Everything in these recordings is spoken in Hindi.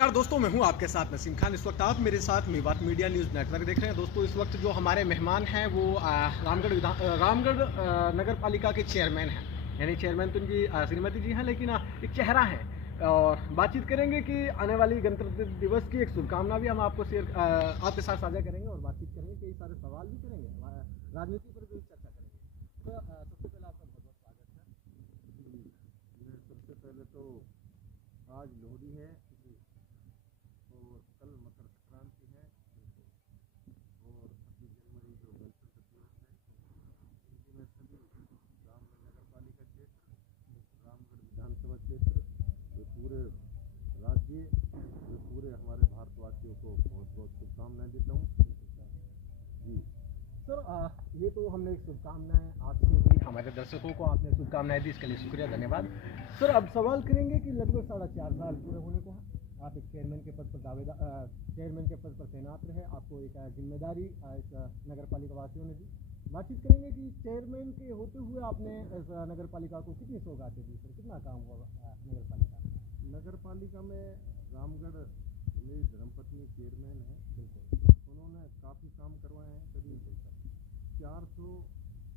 यार दोस्तों, मैं हूं आपके साथ नसीम खान। इस वक्त आप मेरे साथ मेवात मीडिया न्यूज़ नेटवर्क देख रहे हैं। दोस्तों, इस वक्त जो हमारे मेहमान हैं वो रामगढ़ नगर पालिका के चेयरमैन हैं। यानी चेयरमैन तो उनकी श्रीमती जी हैं, लेकिन एक चेहरा है। और बातचीत करेंगे कि आने वाली गणतंत्र दिवस की एक शुभकामना भी हम आपके साथ साझा करेंगे और बातचीत करेंगे, कई सारे सवाल भी करेंगे, राजनीति पर भी चर्चा करेंगे। तो सबसे पहले आपका बहुत बहुत स्वागत है जी। मैं सबसे पहले तो आज लोहड़ी है और कल मकर संक्रांति है और 26 जनवरी जो गणतंत्र दिवस है, इनकी मैं सभी रामगढ़ नगर पालिका क्षेत्र, रामगढ़ विधानसभा क्षेत्र, वे पूरे राज्य, वे पूरे हमारे भारतवासियों को बहुत बहुत शुभकामनाएं देता हूँ जी। सर, ये तो हमने शुभकामनाएं आपसे दी, हमारे दर्शकों को आपने शुभकामनाएं दी, इसके लिए शुक्रिया, धन्यवाद। सर, अब सवाल करेंगे कि लगभग 4.5 साल पूरे होने को है, आप एक चेयरमैन के पद पर चेयरमैन के पद पर तैनात रहे, आपको एक जिम्मेदारी इस नगर पालिका वासियों ने दी। बातचीत करेंगे कि चेयरमैन के होते हुए आपने इस नगर पालिका को कितनी सौगातें दी, सर, कितना काम हुआ नगर पालिका में? नगर पालिका में रामगढ़ मेरी धर्मपत्नी चेयरमैन है, बिल्कुल उन्होंने काफ़ी काम करवाए हैं। करीब 400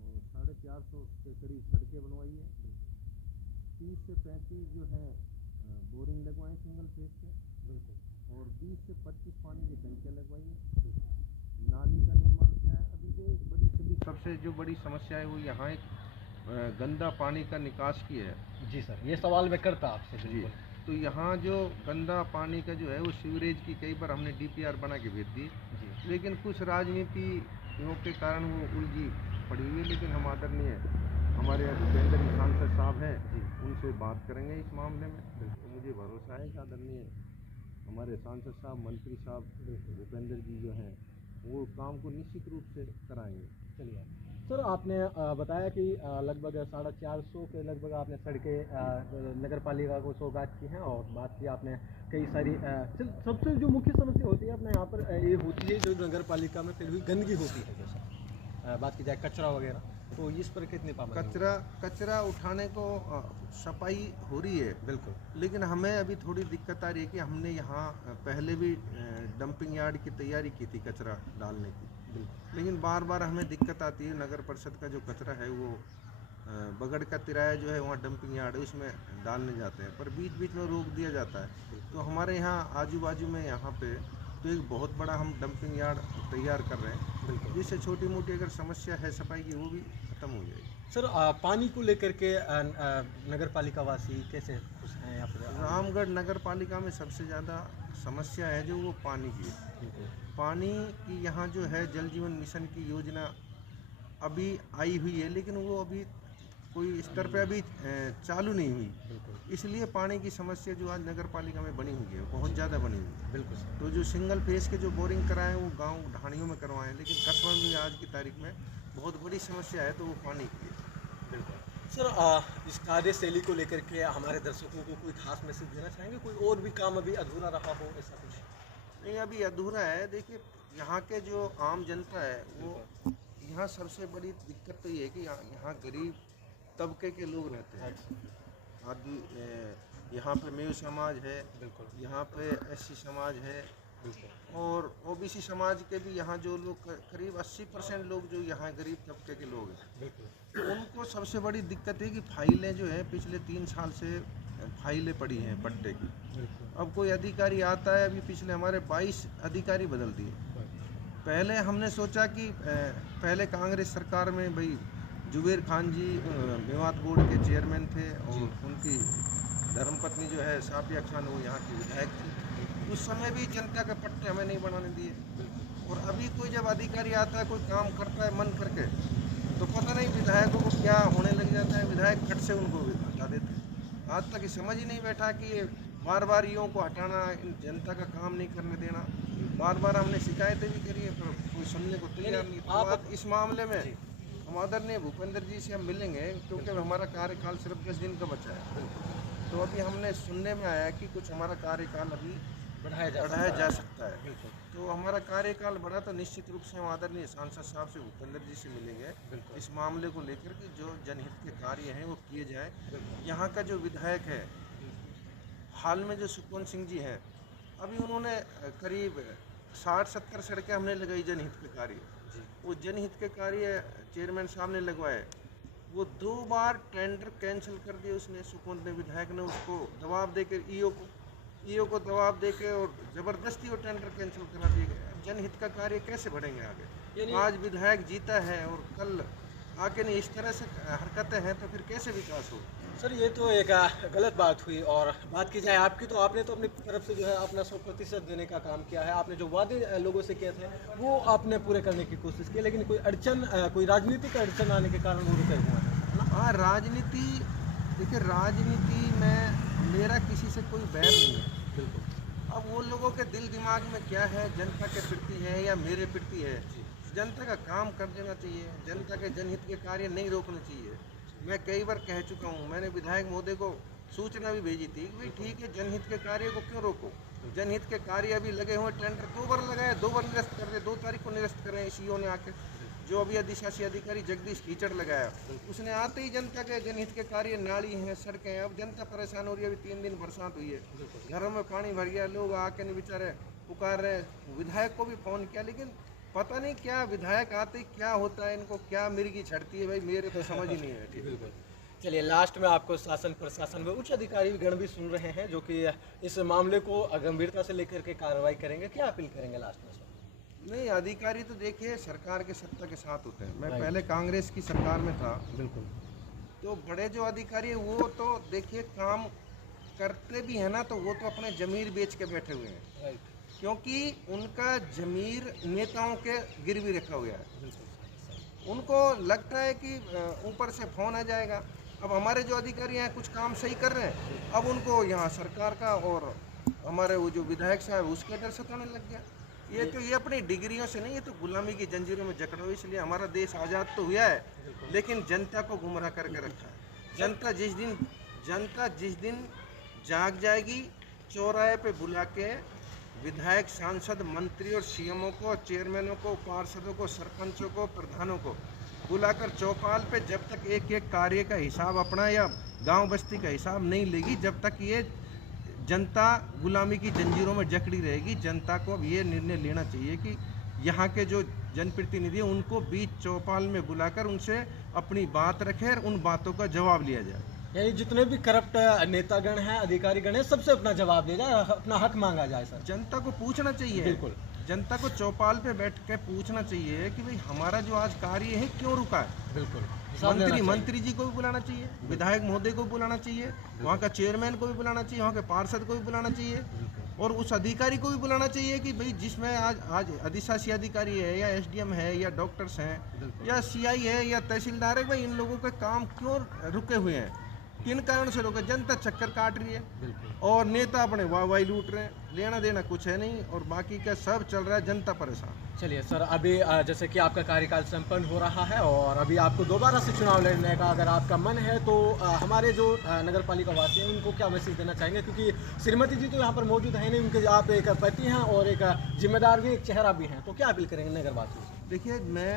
और 450 के करीब सड़कें बनवाई है। 30 से 35 जो है बोरिंग लगवाए सिंगल फेज के, बिल्कुल और 20 से 25 पानी की टंकियाँ लगवाई हैं। नाली का निर्माण किया है। अभी जो एक बड़ी सबसे जो बड़ी समस्या है वो यहाँ एक गंदा पानी का निकास की है जी सर, ये सवाल मैं करता आपसे। जी। बिल्कुल तो यहाँ जो गंदा पानी का जो है वो सीवरेज की कई बार हमने डीपीआर बना के भेज दी, जी लेकिन कुछ राजनीतियों के कारण वो उलझी पड़ी हुई है। लेकिन हम आदरणीय हमारे भूपेंद्र जी सांसद साहब हैं जी उनसे बात करेंगे इस मामले में। तो मुझे भरोसा है कि आदरणीय हमारे सांसद साहब, मंत्री साहब भूपेंद्र जी जो हैं वो काम को निश्चित रूप से कराएंगे। चलिए सर, आपने बताया कि लगभग 450 के लगभग आपने सड़कें नगर पालिका को सौगात की हैं, और बात की आपने कई सारी सबसे जो मुख्य समस्या होती है अपने यहाँ पर ये होती है, जो नगर पालिका में फिर भी गंदगी होती है। जैसे बात की जाए कचरा वगैरह, तो इस पर कितनी पाबंदी कचरा कचरा उठाने को सफाई हो रही है बिल्कुल लेकिन हमें अभी थोड़ी दिक्कत आ रही है कि हमने यहाँ पहले भी डंपिंग यार्ड की तैयारी की थी कचरा डालने की, बिल्कुल लेकिन बार बार हमें दिक्कत आती है। नगर परिषद का जो कचरा है वो बगड़ का तिराया जो है वहाँ डंपिंग यार्ड है उसमें डालने जाते हैं, पर बीच बीच में रोक दिया जाता है। तो हमारे यहाँ आजू बाजू में यहाँ पे तो एक बहुत बड़ा हम डंपिंग यार्ड तैयार कर रहे हैं, बिल्कुल जिससे छोटी मोटी अगर समस्या है सफाई की वो भी खत्म हो जाएगी। सर, पानी को लेकर के नगर पालिका वासी कैसे खुश हैं या फिर रामगढ़ नगर पालिका में सबसे ज़्यादा समस्या है जो वो पानी की है। बिल्कुल पानी की यहाँ जो है जल जीवन मिशन की योजना अभी आई हुई है, लेकिन वो अभी कोई स्तर पे अभी चालू नहीं हुई। बिल्कुल इसलिए पानी की समस्या जो आज नगर पालिका में बनी हुई है बहुत ज़्यादा बनी हुई है। बिल्कुल सर। तो जो सिंगल फेज के जो बोरिंग कराए वो गांव ढाणियों में करवाएं, लेकिन कस्बा में आज की तारीख में बहुत बड़ी समस्या है, तो वो पानी की है। बिल्कुल सर, इस कार्यशैली को लेकर के हमारे दर्शकों को कोई खास मैसेज देना चाहेंगे? कोई और भी काम अभी अधूरा रहा हो, ऐसा कुछ? नहीं, अभी अधूरा है। देखिए, यहाँ के जो आम जनता है वो यहाँ सबसे बड़ी दिक्कत तो ये है कि यहाँ गरीब तबके के लोग रहते हैं। अच्छा, आदि यहाँ पे मेव समाज है, बिल्कुल यहाँ पे एससी समाज है, बिल्कुल और ओबीसी समाज के भी यहाँ जो लोग करीब 80% लोग जो यहाँ गरीब तबके के लोग हैं, बिल्कुल तो उनको सबसे बड़ी दिक्कत है कि फाइलें जो है पिछले 3 साल से फाइलें पड़ी हैं पट्टे की। बिल्कुल अब कोई अधिकारी आता है, अभी पिछले हमारे 22 अधिकारी बदल दिए। पहले हमने सोचा कि पहले कांग्रेस सरकार में भाई जुबेर खान जी मेवात बोर्ड के चेयरमैन थे और उनकी धर्मपत्नी जो है साफिया खान वो यहाँ की विधायक थी। उस समय भी जनता के पट्टे हमें नहीं बनाने दिए, और अभी कोई जब अधिकारी आता है कोई काम करता है मन करके, तो पता नहीं विधायकों को क्या होने लग जाता है, विधायक फट से उनको भी हटा देते हैं। आज तक ये समझ ही नहीं बैठा कि ये बार बार ईओ को हटाना, इन जनता का काम नहीं करने देना। बार बार हमने शिकायतें भी करी है पर कोई सुनने को तैयार नहीं। तो आप आज इस मामले में हम आदरणीय भूपेंद्र जी से हम मिलेंगे, क्योंकि हमारा कार्यकाल सिर्फ 10 दिन का बचा है। तो अभी हमने सुनने में आया कि कुछ हमारा कार्यकाल अभी बढ़ाया जा सकता है। तो हमारा कार्यकाल बढ़ा तो निश्चित रूप से हम आदरणीय सांसद साहब से, भूपेंद्र जी से मिलेंगे इस मामले को लेकर कि जो जनहित के कार्य हैं वो किए जाएं। यहाँ का जो विधायक है हाल में जो सुखवंत सिंह जी हैं, अभी उन्होंने करीब 60-70 सड़कें हमने लगाई जनहित के कार्य। वो जनहित के कार्य चेयरमैन साहब ने लगवाए, वो 2 बार टेंडर कैंसिल कर दिए उसने, सुखवंत ने विधायक ने उसको दबाव देकर ईओ को दबाव देके और ज़बरदस्ती वो टेंडर कैंसिल करा दिए गए। जनहित का कार्य कैसे बढ़ेंगे आगे? आज विधायक जीता है और कल आके नहीं इस तरह से हरकतें हैं तो फिर कैसे विकास हो? सर ये तो एक गलत बात हुई। और बात की जाए आपकी, तो आपने तो अपनी तरफ से जो है अपना 100% देने का काम किया है। आपने जो वादे लोगों से किए थे वो आपने पूरे करने की कोशिश की, लेकिन कोई राजनीतिक अड़चन आने के कारण वो रुके हुए हैं। हाँ, राजनीति, देखिए राजनीति में मेरा किसी से कोई बैर नहीं है। बिल्कुल। अब वो लोगों के दिल दिमाग में क्या है, जनता के प्रति है या मेरे प्रति है, जनता का काम कर देना चाहिए, जनता के जनहित के कार्य नहीं रोकने चाहिए। मैं कई बार कह चुका हूँ, मैंने विधायक महोदय को सूचना भी भेजी थी कि भाई ठीक है, जनहित के कार्य को क्यों रोको? जनहित के कार्य अभी लगे हुए टेंडर 2 बार लगाए, 2 बार निरस्त कर दे, 2 तारीख को निरस्त कर रहे हैं सीओ ने आके। जो अभी अधिशासी अधिकारी जगदीश कीचड़ लगाया, उसने आते ही जनता के जनहित के कार्य, नाली हैं, सड़कें हैं, अब जनता परेशान हो रही है। अभी 3 दिन बरसात हुई है, घरों में पानी भर गया, लोग आके नहीं बेचारे पुकार रहे। विधायक को भी फ़ोन किया, लेकिन पता नहीं क्या विधायक आते क्या होता है, इनको क्या मिर्गी छड़ती है भाई, मेरे तो समझ ही नहीं है। बिल्कुल। चलिए, लास्ट में आपको शासन प्रशासन में उच्च अधिकारी गण भी सुन रहे हैं जो कि इस मामले को गंभीरता से लेकर के कार्रवाई करेंगे, क्या अपील करेंगे लास्ट में? नहीं, अधिकारी तो देखिए सरकार के सत्ता के साथ होते हैं। मैं पहले कांग्रेस की सरकार में था, बिल्कुल, तो बड़े जो अधिकारी है वो तो देखिए काम करते भी है ना, तो वो तो अपने जमीर बेच के बैठे हुए हैं, क्योंकि उनका जमीर नेताओं के गिरवी रखा हुआ है। उनको लगता है कि ऊपर से फोन आ जाएगा। अब हमारे जो अधिकारी हैं कुछ काम सही कर रहे हैं, अब उनको यहाँ सरकार का और हमारे वो जो विधायक साहब उसके डर सताने लग गया। ये अपनी डिग्रियों से नहीं, ये तो गुलामी की जंजीरों में जकड़ा हुआ। इसलिए हमारा देश आज़ाद तो हुआ है, लेकिन जनता को गुमराह करके रखा है। जनता जिस दिन जाग जाएगी, चौराहे पे बुला के विधायक, सांसद, मंत्री और सीएमओ को, चेयरमैनों को, पार्षदों को, सरपंचों को, प्रधानों को बुलाकर चौपाल पे जब तक एक एक कार्य का हिसाब अपना या गांव बस्ती का हिसाब नहीं लेगी, जब तक ये जनता गुलामी की जंजीरों में जकड़ी रहेगी। जनता को अब ये निर्णय लेना चाहिए कि यहाँ के जो जनप्रतिनिधि हैं उनको बीच चौपाल में बुलाकर उनसे अपनी बात रखें और उन बातों का जवाब लिया जाए। यानी जितने भी करप्ट नेतागण हैं, अधिकारीगण हैं, सबसे अपना जवाब दिया जाए, अपना हक मांगा जाए। सर, जनता को पूछना चाहिए, बिल्कुल, जनता को चौपाल पे बैठ के पूछना चाहिए कि भाई हमारा जो आज कार्य है क्यों रुका है। बिल्कुल, मंत्री जी को भी बुलाना चाहिए, विधायक महोदय को भी बुलाना चाहिए, वहाँ का चेयरमैन को भी बुलाना चाहिए, वहाँ के पार्षद को भी बुलाना चाहिए, और उस अधिकारी को भी बुलाना चाहिए कि भाई जिसमें आज अधिशासी अधिकारी है या एसडीएम है या डॉक्टर्स हैं या सीआई है या तहसीलदार है, भाई इन लोगों के काम क्यों रुके हुए हैं, किन कारण से रुके? जनता चक्कर काट रही है और नेता अपने वाहवाही लूट रहे हैं, लेना देना कुछ है नहीं, और बाकी का सब चल रहा है, जनता परेशान। चलिए सर, अभी जैसे कि आपका कार्यकाल संपन्न हो रहा है और अभी आपको दोबारा से चुनाव लड़ने का अगर आपका मन है, तो हमारे जो नगर पालिका वासी हैं उनको क्या मैसेज देना चाहेंगे? क्योंकि श्रीमती जी तो यहाँ पर मौजूद है नहीं, उनके आप एक पति हैं और एक जिम्मेदार भी, एक चेहरा भी हैं, तो क्या अपील करेंगे नगर वासियों से? देखिए, मैं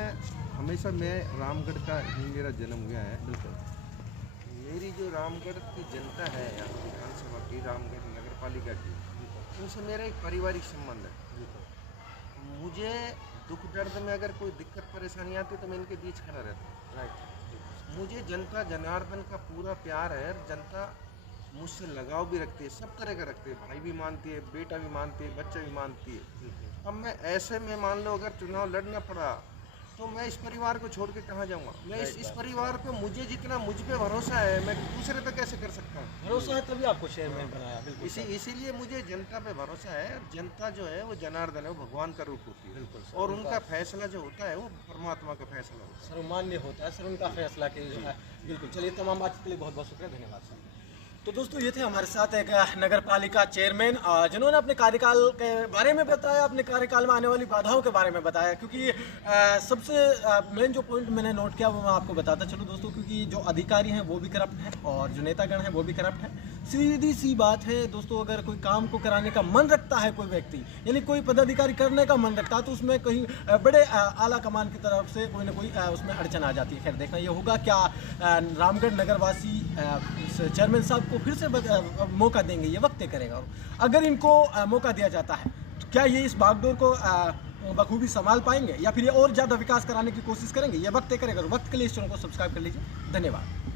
रामगढ़ का ही मेरा जन्म हुआ है। बिल्कुल, मेरी जो रामगढ़ की जनता है, यहाँ विधानसभा की, रामगढ़ नगर पालिका की, उनसे मेरा एक पारिवारिक संबंध है। मुझे दुख दर्द में अगर कोई दिक्कत परेशानी आती है तो मैं इनके बीच खड़ा रहता हूँ। मुझे जनता जनार्दन का पूरा प्यार है, जनता मुझसे लगाव भी रखती है, सब तरह का रखती है, भाई भी मानती है, बेटा भी मानती है, बच्चा भी मानती है। अब मैं ऐसे में मान लो अगर चुनाव लड़ना पड़ा तो मैं इस परिवार को छोड़ के कहाँ जाऊँगा? मैं इस परिवार पे, मुझे जितना मुझ पे भरोसा है, मैं दूसरे पे कैसे कर सकता हूँ? भरोसा है तभी आपको चेयरमैन बनाया। बिल्कुल, इसीलिए मुझे जनता पे भरोसा है। जनता जो है वो जनार्दन है, वो भगवान का रूप होती है। बिल्कुल, और उनका फैसला जो होता है वो परमात्मा का फैसला होता है, सर्वमान्य होता है सर, उनका फैसला के जो है। बिल्कुल, चलिए, तमाम बातचीत के लिए बहुत बहुत शुक्रिया, धन्यवाद सर। तो दोस्तों, ये थे हमारे साथ एक नगर पालिका चेयरमैन जिन्होंने अपने कार्यकाल के बारे में बताया, अपने कार्यकाल में आने वाली बाधाओं के बारे में बताया। क्योंकि सबसे मेन जो पॉइंट मैंने नोट किया वो मैं आपको बताता चलूँ दोस्तों, क्योंकि जो अधिकारी हैं वो भी करप्ट हैं और जो नेतागण हैं वो भी करप्ट हैं। सीधी सी बात है दोस्तों, अगर कोई काम को कराने का मन रखता है कोई व्यक्ति, यानी कोई पदाधिकारी करने का मन रखता है, तो उसमें कहीं बड़े आला कमान की तरफ से कोई ना कोई उसमें अड़चन आ जाती है। खैर देखना ये होगा क्या रामगढ़ नगरवासी चेयरमैन साहब को फिर से मौका देंगे, ये वक्त तय करेगा। अगर इनको मौका दिया जाता है तो क्या ये इस बागडोर को बखूबी संभाल पाएंगे या फिर ये और ज़्यादा विकास कराने की कोशिश करेंगे, ये वक्त तय करेगा। तो वक्त के लिए इस चैनल को सब्सक्राइब कर लीजिए। धन्यवाद।